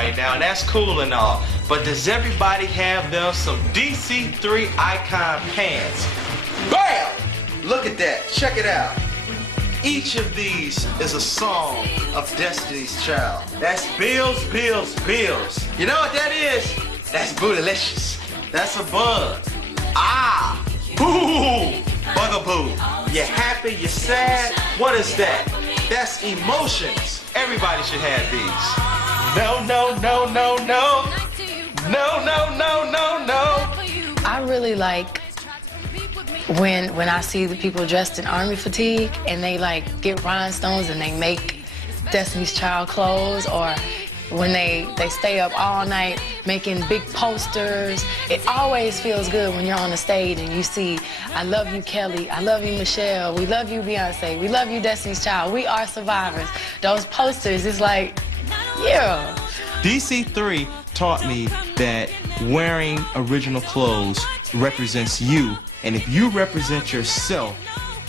right now, and that's cool and all, but does everybody have them some DC3 icon pants? Bam! Look at that. Check it out. Each of these is a song of Destiny's Child. That's Bills, Bills, Bills. You know what that is? That's bootylicious. That's a bug. Ah! Boo! Bugaboo. You're happy, you're sad. What is that? That's emotions. Everybody should have these. No, no, no, no, no. No, no, no, no, no. I really like when I see the people dressed in army fatigue and they like get rhinestones and they make Destiny's Child clothes, or when they stay up all night making big posters. It always feels good when you're on the stage and you see, I love you, Kelly, I love you, Michelle, we love you, Beyonce, we love you, Destiny's Child, we are survivors. Those posters, it's like, yeah. DC3 taught me that wearing original clothes represents you, and if you represent yourself,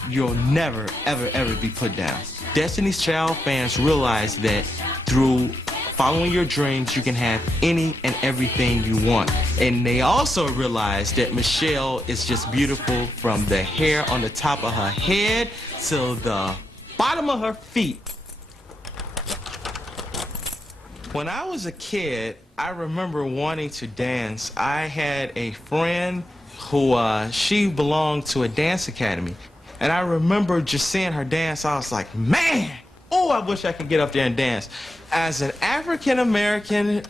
you'll never, ever, ever be put down. Destiny's Child fans realize that through following your dreams, you can have any and everything you want. And they also realize that Michelle is just beautiful from the hair on the top of her head to the bottom of her feet. When I was a kid, I remember wanting to dance. I had a friend who, she belonged to a dance academy. And I remember just seeing her dance, I was like, man, oh, I wish I could get up there and dance. As an African-American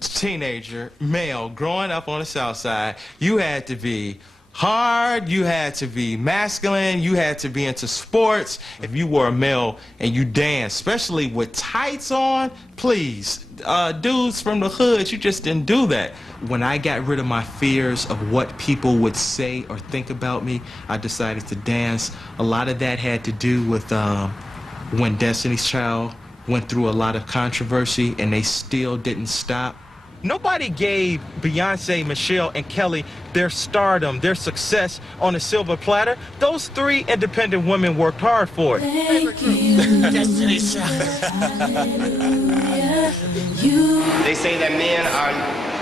teenager, male, growing up on the South Side, you had to be hard, you had to be masculine, you had to be into sports. If you were a male and you danced, especially with tights on, please, dudes from the hood, you just didn't do that. When I got rid of my fears of what people would say or think about me, I decided to dance. A lot of that had to do with when Destiny's Child went through a lot of controversy and they still didn't stop. Nobody gave Beyonce, Michelle, and Kelly their stardom, their success on a silver platter. Those three independent women worked hard for it. Destiny's Child. They say that men are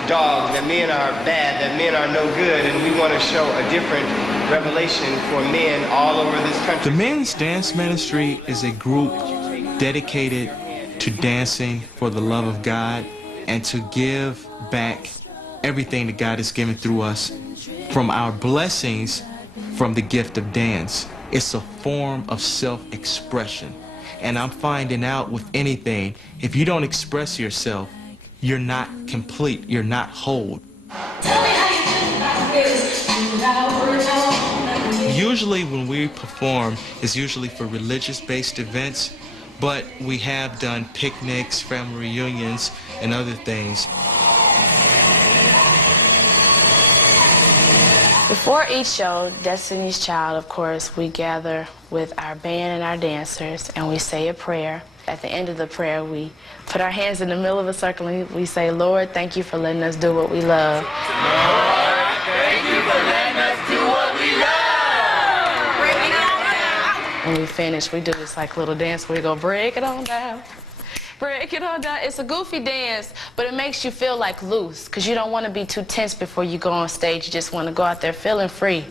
dogs, that men are bad, that men are no good, and we want to show a different revelation for men all over this country. The Men's Dance Ministry is a group dedicated to dancing for the love of God and to give back everything that God has given through us from our blessings from the gift of dance. It's a form of self-expression. And I'm finding out with anything, if you don't express yourself, you're not complete, you're not whole. Usually when we perform, it's usually for religious-based events, but we have done picnics, family reunions, and other things. Before each show, Destiny's Child, of course, we gather with our band and our dancers, and we say a prayer. At the end of the prayer, we put our hands in the middle of a circle and we say, Lord, thank you for letting us do what we love. Lord, thank you for letting us do what we love. When we finish, we do this like little dance where we go, break it on down. Break it on down. It's a goofy dance, but it makes you feel like loose because you don't want to be too tense before you go on stage. You just want to go out there feeling free.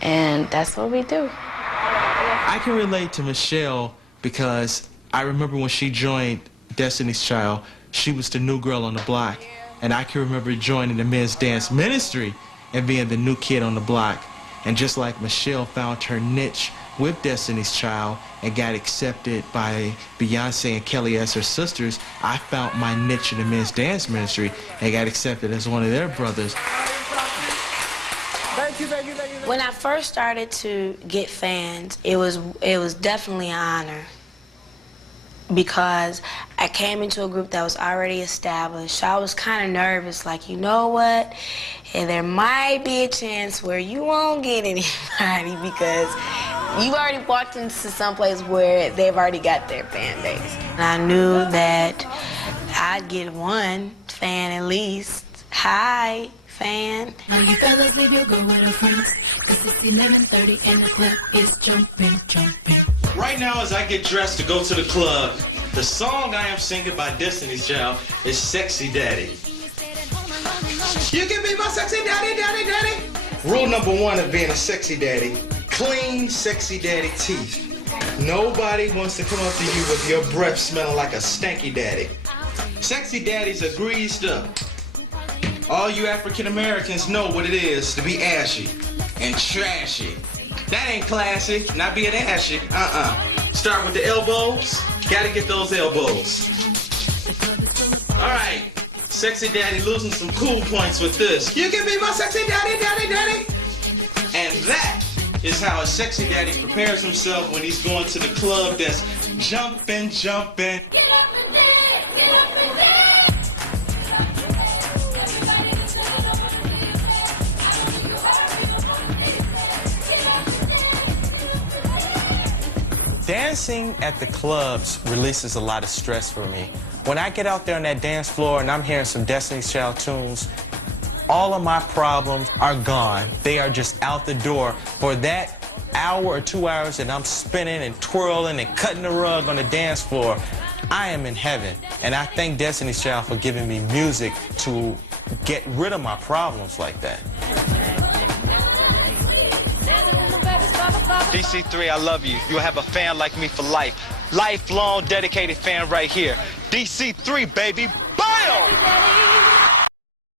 And that's what we do. I can relate to Michelle because I remember when she joined Destiny's Child, she was the new girl on the block. And I can remember joining the Men's Dance Ministry and being the new kid on the block. And just like Michelle found her niche with Destiny's Child and got accepted by Beyonce and Kelly as her sisters, I found my niche in the Men's Dance Ministry and got accepted as one of their brothers. When I first started to get fans, it was definitely an honor because I came into a group that was already established. So I was kind of nervous, like, you know what? And there might be a chance where you won't get anybody because you already walked into some place where they've already got their fan base. And I knew that I'd get one fan at least. Hi, fan. Now you fellas leave your girl with her friends, 'cause it's 11:30 and the club is jumping, jumping. Right now, as I get dressed to go to the club, The song I am singing by Destiny's Child is Sexy Daddy. You can be my sexy daddy, daddy, daddy. Rule number one of being a sexy daddy, clean sexy daddy teeth. Nobody wants to come up to you with your breath smelling like a stanky daddy. Sexy daddies are greased up. All you African Americans know what it is to be ashy and trashy. That ain't classy, not being ashy. Start with the elbows. Gotta get those elbows. All right, sexy daddy losing some cool points with this. You can be my sexy daddy, daddy, daddy. And that is how a sexy daddy prepares himself when he's going to the club that's jumping, jumping. Get up and dance, get up and dance. Dancing at the clubs releases a lot of stress for me. When I get out there on that dance floor and I'm hearing some Destiny's Child tunes, all of my problems are gone. They are just out the door. For that hour or 2 hours that I'm spinning and twirling and cutting the rug on the dance floor, I am in heaven. And I thank Destiny's Child for giving me music to get rid of my problems like that. DC3, I love you. You'll have a fan like me for life. Lifelong dedicated fan right here. DC3, baby. Bam!